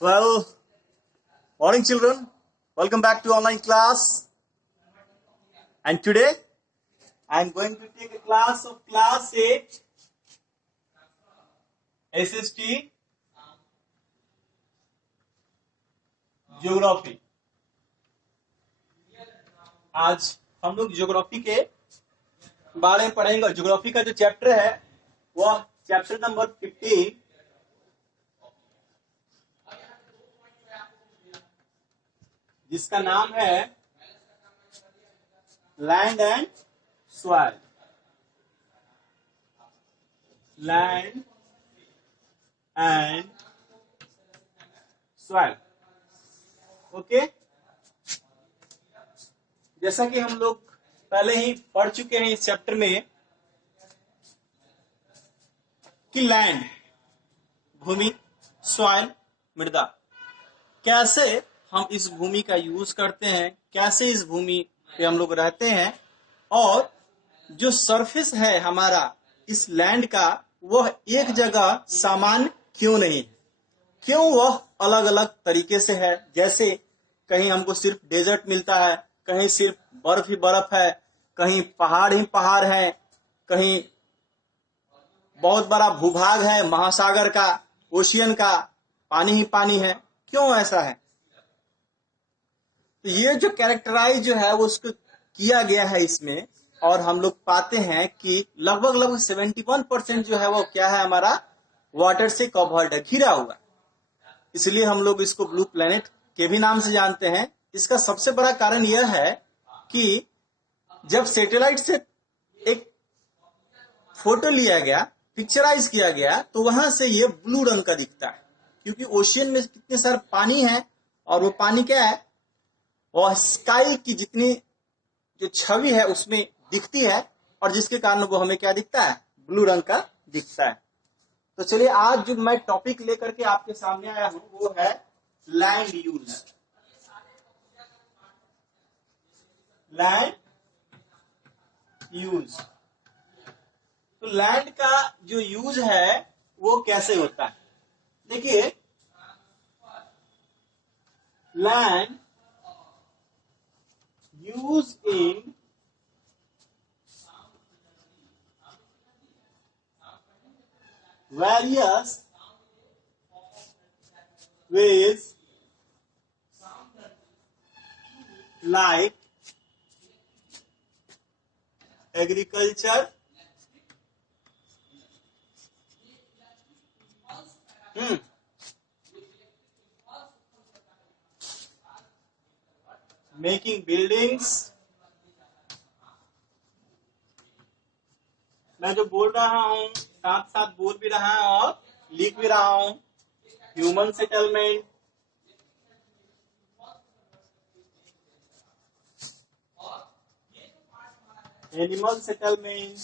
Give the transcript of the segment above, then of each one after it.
Well, morning children. Welcome back to online class. And today I am going to take a class of class 8 SST Geography. आज हम लोग geography के बारे में पढ़ेंगे। Geography का जो चैप्टर है वह चैप्टर नंबर 15 जिसका नाम है land and soil. Land and soil. Okay, जैसा कि हम लोग पहले ही पढ़ चुके हैं इस चैप्टर में कि लैंड भूमि, सॉइल मृदा, कैसे हम इस भूमि का यूज करते हैं, कैसे इस भूमि पे हम लोग रहते हैं, और जो सरफेस है हमारा इस लैंड का वह एक जगह समान क्यों नहीं, क्यों वह अलग अलग तरीके से है। जैसे कहीं हमको सिर्फ डेजर्ट मिलता है, कहीं सिर्फ बर्फ ही बर्फ है, कहीं पहाड़ ही पहाड़ है, कहीं बहुत बड़ा भूभाग है महासागर का, ओशियन का, पानी ही पानी है। क्यों ऐसा है? तो ये जो कैरेक्टराइज जो है वो उसको किया गया है इसमें, और हम लोग पाते हैं कि लगभग 71% जो है वो क्या है, हमारा वाटर से कवर्ड है, घिरा हुआ। इसलिए हम लोग इसको ब्लू प्लेनेट के भी नाम से जानते हैं। इसका सबसे बड़ा कारण यह है कि जब सैटेलाइट से एक फोटो लिया गया, पिक्चराइज किया गया, तो वहां से ये ब्लू रंग का दिखता है, क्योंकि ओशियन में कितने सारे पानी है, और वो पानी क्या है, वो स्काई की जितनी जो छवि है उसमें दिखती है, और जिसके कारण वो हमें क्या दिखता है, ब्लू रंग का दिखता है। तो चलिए, आज जो मैं टॉपिक लेकर के आपके सामने आया हूं वो है लैंड यूज। Land use. तो लैंड का जो यूज है वो कैसे होता है? देखिए, लैंड यूज इन various ways like agriculture, making buildings। मैं जो बोल रहा हूँ साथ साथ बोल भी रहा हूँ और लिख भी रहा हूँ। ह्यूमन सेटलमेंट, एनिमल सेटलमेंट,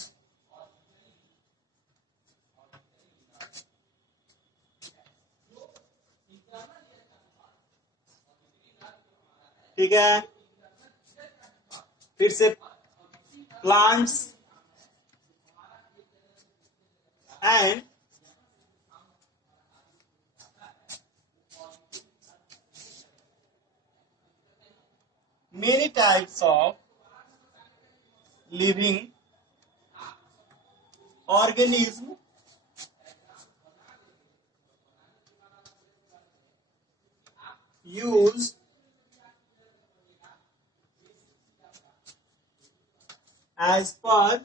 ठीक है, फिर से plants and many types of living organism used as per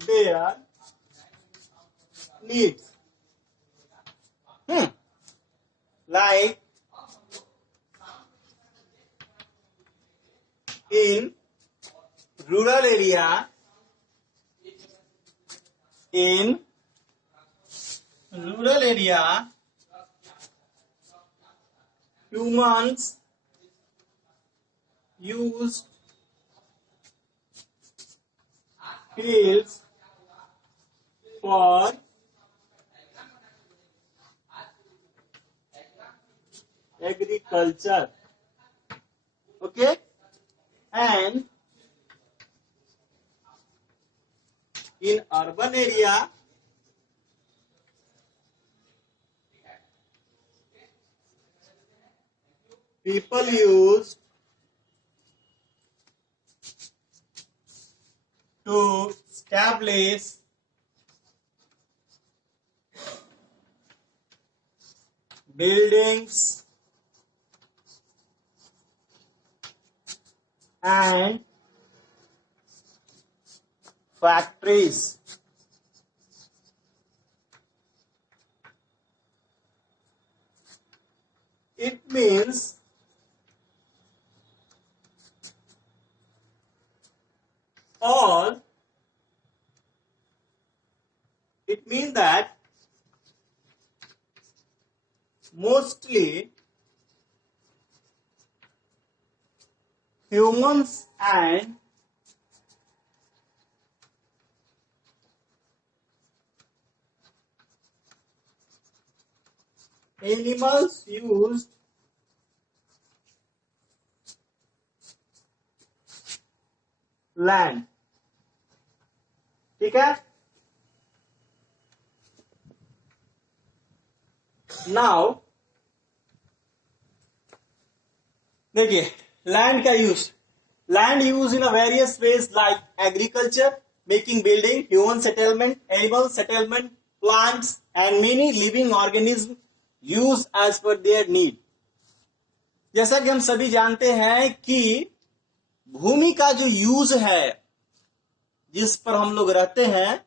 their needs, like in rural area, humans use fields for agriculture, okay, and in urban area people use to establish buildings and factories. It means that mostly humans and animals used land. ठीक है. Now देखिए land का use. Land use in various ways like agriculture, making building, human settlement, animal settlement, plants and many living organism use as per their need. जैसा कि हम सभी जानते हैं कि भूमि का जो यूज है जिस पर हम लोग रहते हैं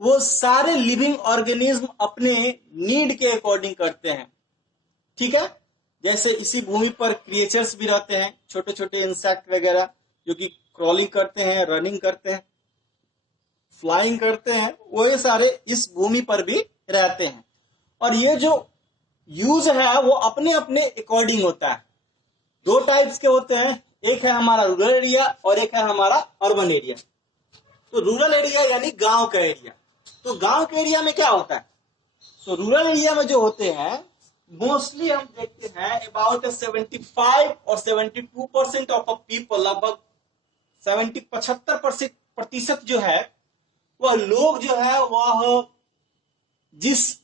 वो सारे लिविंग ऑर्गेनिज्म अपने नीड के अकॉर्डिंग करते हैं. ठीक है. जैसे इसी भूमि पर क्रिएचर्स भी रहते हैं, छोटे छोटे इंसेक्ट वगैरह जो कि क्रॉलिंग करते हैं, रनिंग करते हैं, फ्लाइंग करते हैं, वो ये सारे इस भूमि पर भी रहते हैं. और ये जो यूज है वो अपने अपने अकॉर्डिंग होता है. दो टाइप्स के होते हैं, एक है हमारा रूरल एरिया और एक है हमारा अर्बन एरिया. तो रूरल एरिया यानी गांव का एरिया. तो गांव के एरिया में क्या होता है? तो रूरल एरिया में जो होते हैं मोस्टली हम देखते हैं अबाउट 75 और 72% ऑफ पीपल, लगभग 75% जो है वह लोग जो है वह जिस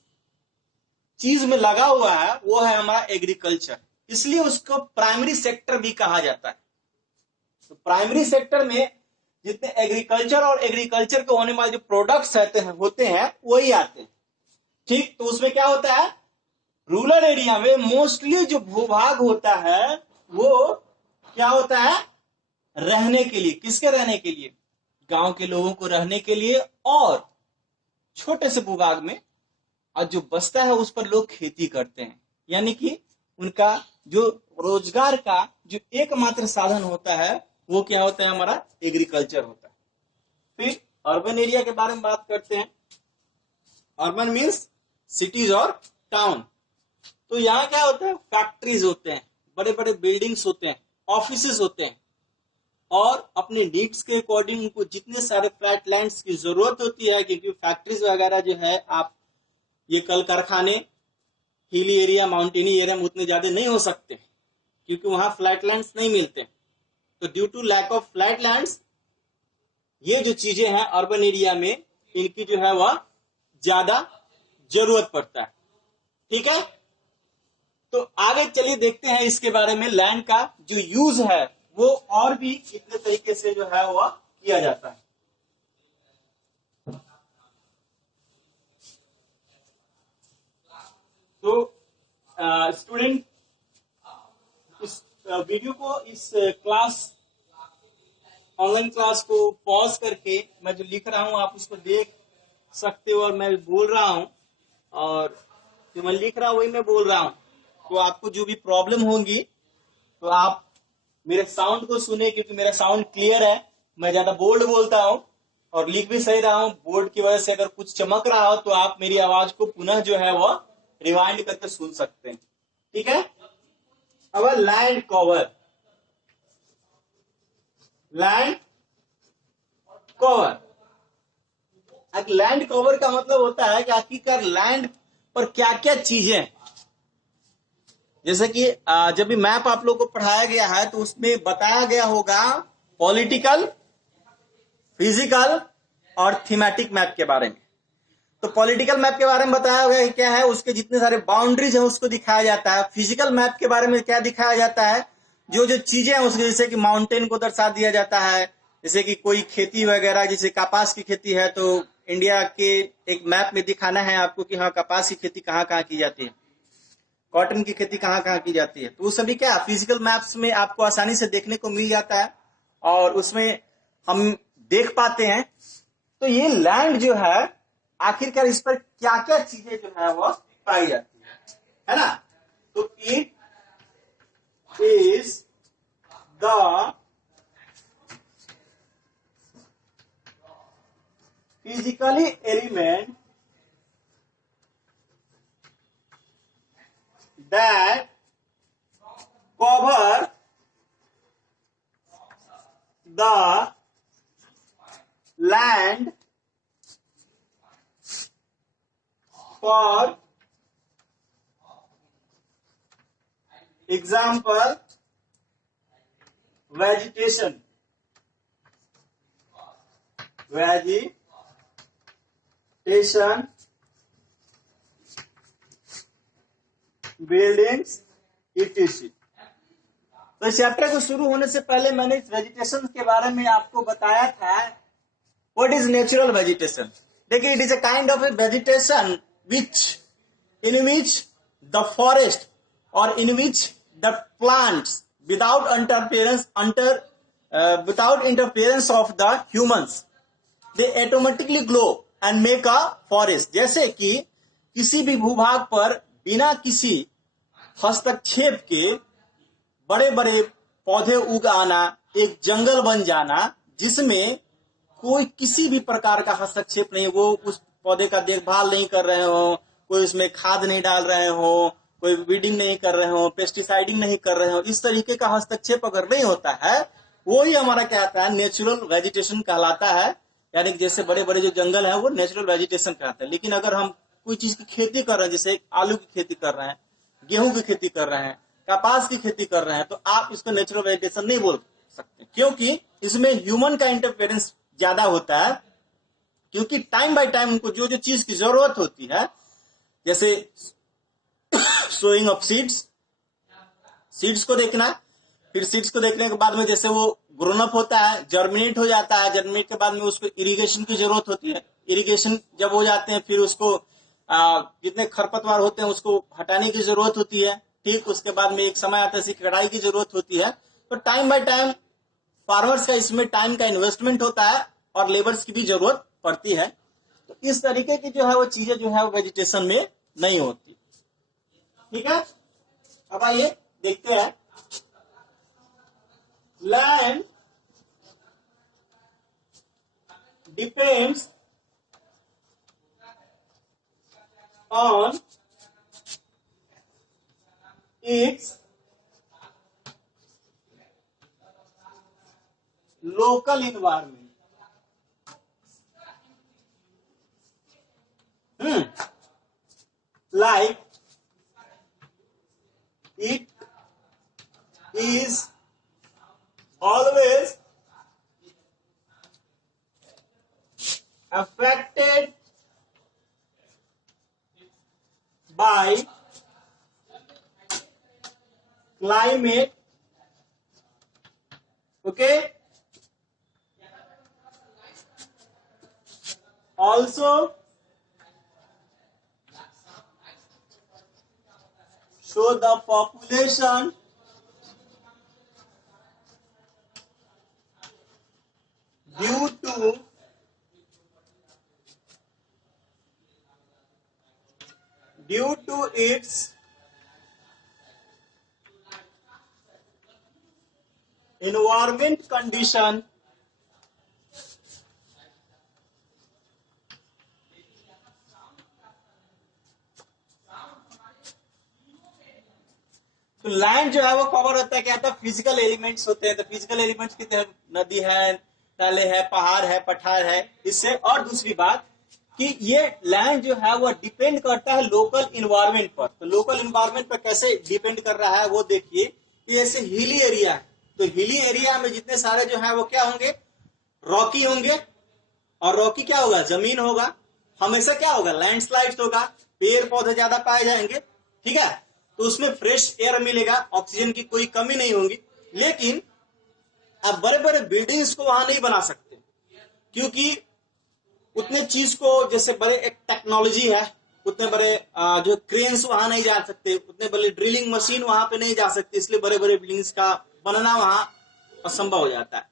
चीज में लगा हुआ है वो है हमारा एग्रीकल्चर. इसलिए उसको प्राइमरी सेक्टर भी कहा जाता है. तो प्राइमरी सेक्टर में जितने एग्रीकल्चर और एग्रीकल्चर के होने वाले जो प्रोडक्ट्स होते हैं वही आते हैं. ठीक. तो उसमें क्या होता है, रूरल एरिया में मोस्टली जो भूभाग होता है वो क्या होता है, रहने के लिए. किसके रहने के लिए? गांव के लोगों को रहने के लिए. और छोटे से भूभाग में और जो बचता है उस पर लोग खेती करते हैं. यानी कि उनका जो रोजगार का जो एकमात्र साधन होता है वो क्या होता है, हमारा एग्रीकल्चर होता है. फिर अर्बन एरिया के बारे में बात करते हैं. अर्बन मीन्स सिटीज और टाउन. तो यहाँ क्या होता है, फैक्ट्रीज होते हैं, बड़े बड़े बिल्डिंग्स होते हैं, ऑफिसेज होते हैं. और अपने नीड्स के अकॉर्डिंग उनको जितने सारे फ्लैट लैंड्स की जरूरत होती है, क्योंकि फैक्ट्रीज वगैरह जो है, आप ये कल कारखाने हिली एरिया, माउंटेनी एरिया में उतने ज्यादा नहीं हो सकते क्योंकि वहां फ्लैट लैंड्स नहीं मिलते. तो due to lack of flat lands ये जो चीजें हैं अर्बन एरिया में इनकी जो है वह ज्यादा जरूरत पड़ता है. ठीक है. तो आगे चलिए देखते हैं इसके बारे में. लैंड का जो यूज है वो और भी कितने तरीके से जो है वह किया जाता है. तो स्टूडेंट इस वीडियो को, इस क्लास, ऑनलाइन क्लास को पॉज करके मैं जो लिख रहा हूं आप उसको देख सकते हो. और मैं बोल रहा हूं और जो मैं लिख रहा हूं वही मैं बोल रहा हूं. तो आपको जो भी प्रॉब्लम होगी तो आप मेरे साउंड को सुने, क्योंकि मेरा साउंड क्लियर है. मैं ज्यादा बोल्ड बोलता हूं और लिख भी सही रहा हूं. बोर्ड की वजह से अगर कुछ चमक रहा हो तो आप मेरी आवाज को पुनः जो है वह रिवाइंड करके सुन सकते हैं. ठीक है. अब land cover. Land cover, land cover का मतलब होता है कि आखिरकार लैंड पर क्या क्या चीजें, जैसे कि जब भी मैप आप लोगों को पढ़ाया गया है तो उसमें बताया गया होगा पॉलिटिकल, फिजिकल और थीमेटिक मैप के बारे में. तो पॉलिटिकल मैप के बारे में बताया गया कि क्या है, उसके जितने सारे बाउंड्रीज है उसको दिखाया जाता है। फिजिकल मैप के बारे में क्या दिखाया जाता है, जो जो चीजें हैं उसके, जैसे कि माउंटेन को दर्शा दिया जाता है, जैसे कि कोई खेती वगैरह, जैसे कपास की खेती है तो इंडिया के एक मैप में दिखाना है आपको कि हाँ कपास की खेती कहाँ कहाँ की जाती है, कॉटन की खेती कहाँ कहाँ की जाती है। तो वो सभी क्या फिजिकल मैप्स में आपको आसानी से देखने को मिल जाता है और उसमें हम देख पाते हैं। तो ये लैंड जो है आखिरकार इस पर क्या क्या चीजें जो है वो पाई जाती है ना। तो it is the physically element that cover the land for example vegetation, buildings etc। तो इस चैप्टर को शुरू होने से पहले मैंने इस वेजिटेशन के बारे में आपको बताया था। What is natural vegetation? देखिए, it is a kind of a vegetation in which the forest or in which the plants without interference of the humans they automatically grow and make a forest। जैसे कि किसी भी भूभाग पर बिना किसी हस्तक्षेप के बड़े बड़े पौधे उग आना, एक जंगल बन जाना जिसमें कोई किसी भी प्रकार का हस्तक्षेप नहीं, वो उस पौधे का देखभाल नहीं कर रहे हो, कोई उसमें खाद नहीं डाल रहे हो, कोई वीडिंग नहीं कर रहे हो, पेस्टिसाइडिंग नहीं कर रहे हो, इस तरीके का हस्तक्षेप अगर नहीं होता है, वो ही हमारा क्या आता है, नेचुरल वेजिटेशन कहलाता है। यानी जैसे बड़े बड़े जो जंगल है वो नेचुरल वेजिटेशन कहलाता है। लेकिन अगर हम कोई चीज की खेती कर रहे हैं, जैसे आलू की खेती कर रहे हैं, गेहूं की खेती कर रहे हैं, कपास की खेती कर रहे हैं, तो आप इसको नेचुरल वेजिटेशन नहीं बोल सकते, क्योंकि इसमें ह्यूमन का इंटरफेरेंस ज्यादा होता है। क्योंकि टाइम बाय टाइम उनको जो जो चीज की जरूरत होती है, जैसे सोइंग ऑफ सीड्स को देखना, फिर सीड्स को देखने के बाद में जैसे वो ग्रोन अप होता है, जर्मिनेट हो जाता है, जर्मिनेट के बाद में उसको इरिगेशन की जरूरत होती है, इरिगेशन जब हो जाते हैं फिर उसको जितने खरपतवार होते हैं उसको हटाने की जरूरत होती है। ठीक, उसके बाद में एक समय आता है कटाई की जरूरत होती है। तो टाइम बाय टाइम फार्मर्स का इसमें टाइम का इन्वेस्टमेंट होता है और लेबर्स की भी जरूरत पड़ती है। तो इस तरीके की जो है वो चीजें जो है वो वेजिटेशन में नहीं होती। ठीक है, अब आइए देखते हैं। Land depends on it's local environment. Like it is always affected by climate, okay, also show the population due to its environment condition तो लैंड जो है वो कवर होता है क्या था, फिजिकल एलिमेंट्स होते हैं। तो फिजिकल एलिमेंट्स की तरह नदी है, नाले है, पहाड़ है, पठार है। इससे और दूसरी बात कि ये लैंड जो है वो डिपेंड करता है लोकल इन्वायरमेंट पर। तो लोकल इन्वायरमेंट पर कैसे डिपेंड कर रहा है वो देखिए। तो जैसे हिली एरिया है, तो हिली एरिया में जितने सारे जो है वो क्या होंगे, रॉकी होंगे। और रॉकी क्या होगा, जमीन होगा। हमेशा क्या होगा, लैंडस्लाइड होगा, पेड़ पौधे ज्यादा पाए जाएंगे, ठीक है, तो उसमें फ्रेश एयर मिलेगा, ऑक्सीजन की कोई कमी नहीं होगी। लेकिन आप बड़े बड़े बिल्डिंग्स को वहां नहीं बना सकते, क्योंकि उतने चीज को, जैसे बड़े एक टेक्नोलॉजी है, उतने बड़े जो क्रेन्स वहां नहीं जा सकते, उतने बड़े ड्रिलिंग मशीन वहां पे नहीं जा सकते, इसलिए बड़े बड़े बिल्डिंग्स का बनना वहां असंभव हो जाता है।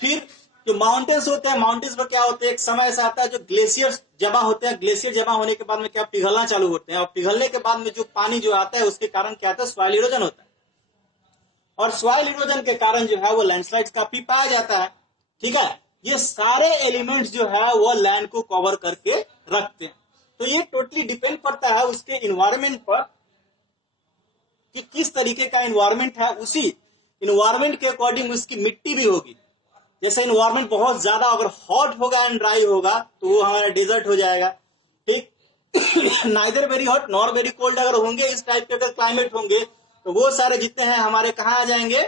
फिर जो माउंटेन्स होते हैं, माउंटेन्स पर क्या होते हैं, एक समय ऐसा आता है जो ग्लेशियर जमा होते हैं, ग्लेशियर जमा होने के बाद में क्या पिघलना चालू होते हैं, और पिघलने के बाद में जो पानी जो आता है उसके कारण क्या आता है, सॉइल इरोजन होता है, और सॉइल इरोजन के कारण जो है वो लैंडस्लाइड काफी पाया जाता है, ठीक है। ये सारे एलिमेंट्स जो है वो लैंड को कवर करके रखते हैं। तो ये टोटली डिपेंड करता है उसके इन्वायरमेंट पर कि किस तरीके का इन्वायरमेंट है, उसी इन्वायरमेंट के अकॉर्डिंग उसकी मिट्टी भी होगी। जैसे इन्वायरमेंट बहुत ज्यादा अगर हॉट होगा एंड ड्राई होगा तो वो हमारा डेजर्ट हो जाएगा, ठीक। Neither very hot nor very cold अगर होंगे, इस टाइप के अगर क्लाइमेट होंगे, तो वो सारे जितने हैं हमारे कहाँ आ जाएंगे,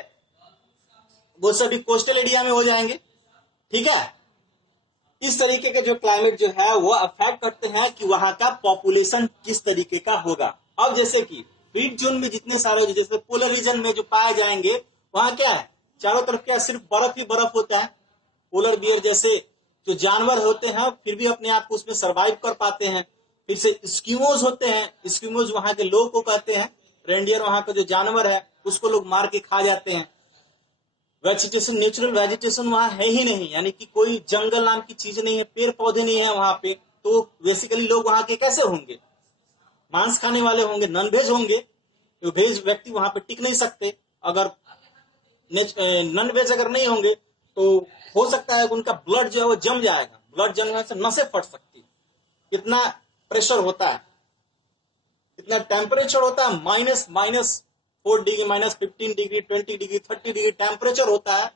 वो सभी कोस्टल एरिया में हो जाएंगे, ठीक है। इस तरीके के जो क्लाइमेट जो है वो अफेक्ट करते हैं कि वहां का पॉपुलेशन किस तरीके का होगा। अब जैसे कि हीट जोन में जितने सारे, जैसे पोलर रीजन में जो पाए जाएंगे, वहां क्या है, चारों तरफ क्या सिर्फ बर्फ ही बर्फ होता है। पोलर बियर जैसे जो जानवर होते हैं फिर भी अपने आप को उसमें सर्वाइव कर पाते हैं। फिर से स्क्यूमोज होते हैं, स्क्यूमोज वहां के लोग को कहते हैं, रेंडियर वहां का जो जानवर है उसको लोग मार के खा जाते हैं। वेजिटेशन, नेचुरल वेजिटेशन वहां है ही नहीं, यानी कि कोई जंगल नाम की चीज नहीं है, पेड़ पौधे नहीं है वहां पे, तो बेसिकली लोग वहां के कैसे होंगे, मांस खाने वाले होंगे, नॉन वेज होंगे, तो वेज व्यक्ति वहां पे टिक नहीं सकते। अगर नॉन वेज अगर नहीं होंगे तो हो सकता है उनका ब्लड जो है वो जम जाएगा, ब्लड जमने से नसें फट सकती है। कितना प्रेशर होता है, इतना टेम्परेचर होता है, -4 degree, -15 degree, 20 degree, 30 degree temperature होता है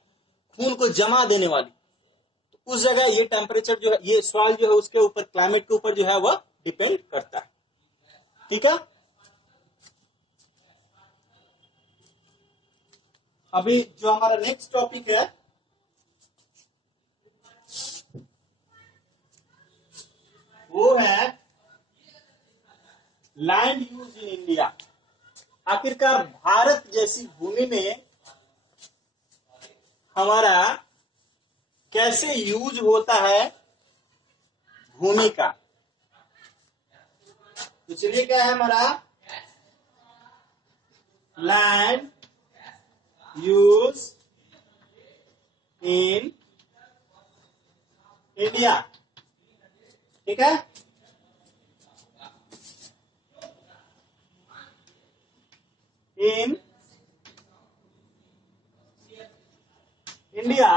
खून को जमा देने वाली। तो उस जगह ये टेम्परेचर जो है, ये सॉइल जो है उसके ऊपर, क्लाइमेट के ऊपर जो है वह डिपेंड करता है, ठीक है। अभी जो हमारा नेक्स्ट टॉपिक है वो है लैंड यूज इन इंडिया। आखिरकार भारत जैसी भूमि में हमारा कैसे यूज होता है भूमि का। तो चलिए, क्या है हमारा लैंड यूज इन इंडिया, ठीक है। In India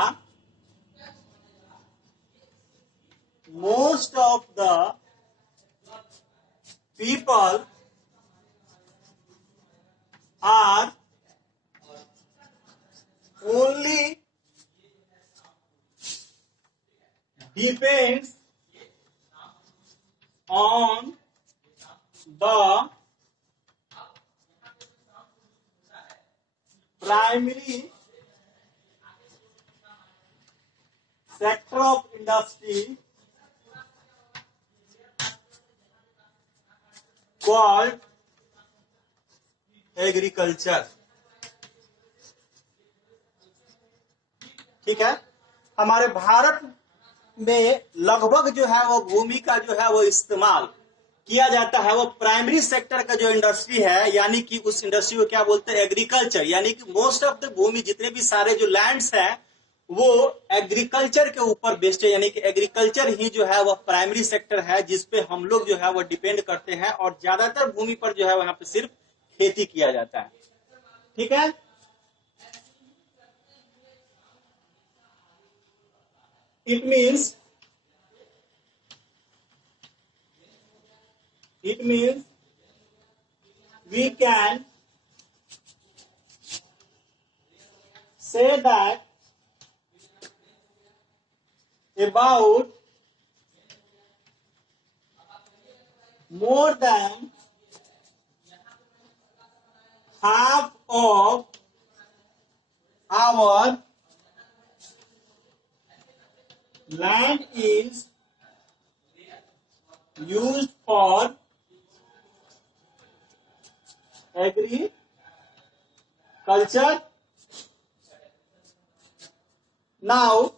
most of the people are only depends on the primary sector of industry called agriculture, ठीक है। हमारे भारत में लगभग जो है वो भूमि का जो है वो इस्तेमाल किया जाता है, वो प्राइमरी सेक्टर का जो इंडस्ट्री है, यानी कि उस इंडस्ट्री को क्या बोलते हैं, एग्रीकल्चर। यानी कि मोस्ट ऑफ द भूमि, जितने भी सारे जो लैंड्स हैं वो एग्रीकल्चर के ऊपर बेस्ड है, यानी कि एग्रीकल्चर ही जो है वो प्राइमरी सेक्टर है जिसपे हम लोग जो है वो डिपेंड करते हैं, और ज्यादातर भूमि पर जो है वहां पे सिर्फ खेती किया जाता है, ठीक है। It means we can say that about more than half of our land is used for agriculture. Now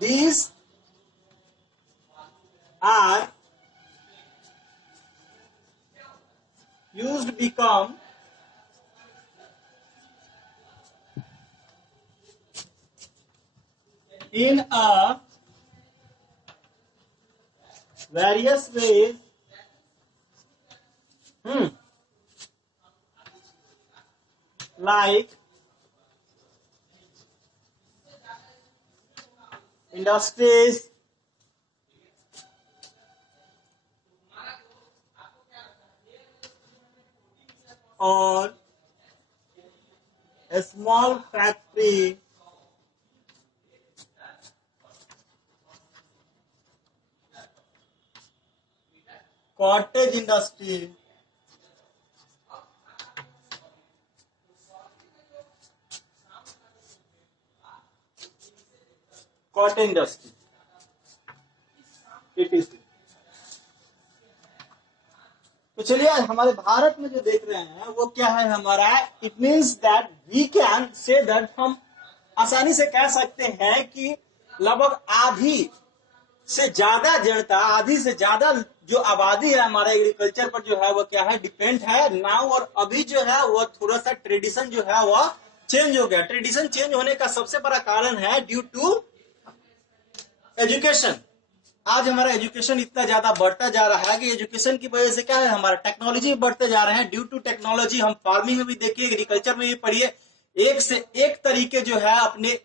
these are used become in a various ways like industries, or a small factory, cottage industry, cotton industry, etc. तो चलिए हमारे भारत में जो देख रहे हैं वो क्या है हमारा, it means that we can say that, हम आसानी से कह सकते हैं कि लगभग आधी से ज्यादा जनता, आधी से ज्यादा जो आबादी है हमारा एग्रीकल्चर पर जो है वो क्या है, डिपेंड है नाउ। और अभी जो है वो थोड़ा सा ट्रेडिशन जो है वो चेंज हो गया। ट्रेडिशन चेंज होने का सबसे बड़ा कारण है ड्यू टू एजुकेशन। आज हमारा एजुकेशन इतना ज्यादा बढ़ता जा रहा है कि एजुकेशन की वजह से क्या है, हमारा टेक्नोलॉजी बढ़ते जा रहे हैं। ड्यू टू टेक्नोलॉजी हम फार्मिंग में भी देखिए, एग्रीकल्चर में भी पढ़िए, एक से एक तरीके जो है अपने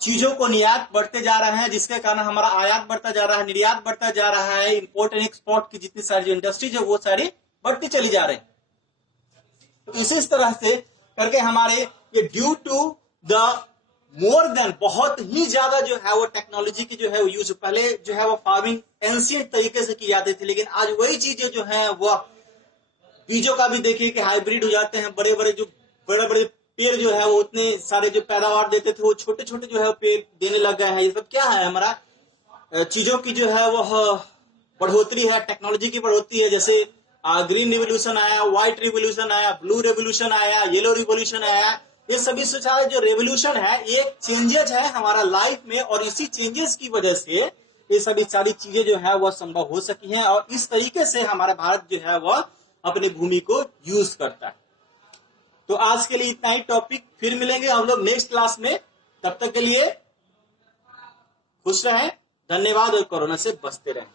चीजों को निर्यात बढ़ते जा रहे हैं, जिसके कारण हमारा आयात बढ़ता जा रहा है, निर्यात बढ़ता जा रहा है। इंपोर्ट एंड एक्सपोर्ट की जितनी सारी जो इंडस्ट्रीज है वो सारी बढ़ती चली जा रही है। तो इसी तरह से करके हमारे ये due to the more than, बहुत ही ज्यादा जो है वो टेक्नोलॉजी की जो है वो यूज, पहले जो है वो फार्मिंग एंशिएंट तरीके से की जाती थी, लेकिन आज वही चीजें जो है वो बीजों का भी देखिए कि हाइब्रिड हो जाते हैं। बड़े बड़े पेड़ जो है वो उतने सारे जो पैदावार देते थे वो छोटे छोटे जो है पेड़ देने लग गए हैं। ये सब क्या है, हमारा चीजों की जो है वो बढ़ोतरी है, टेक्नोलॉजी की बढ़ोतरी है। जैसे ग्रीन रिवोल्यूशन आया, व्हाइट रिवोल्यूशन आया, ब्लू रिवोल्यूशन आया, येलो रिवोल्यूशन आया। ये सभी सारे जो रेवोल्यूशन है ये चेंजेस है हमारा लाइफ में, और इसी चेंजेस की वजह से ये सभी सारी चीजें जो है वह संभव हो सकी हैं, और इस तरीके से हमारा भारत जो है वह अपनी भूमि को यूज करता है। तो आज के लिए इतना ही टॉपिक, फिर मिलेंगे हम लोग नेक्स्ट क्लास में। तब तक के लिए खुश रहें, धन्यवाद, और कोरोना से बचते रहें।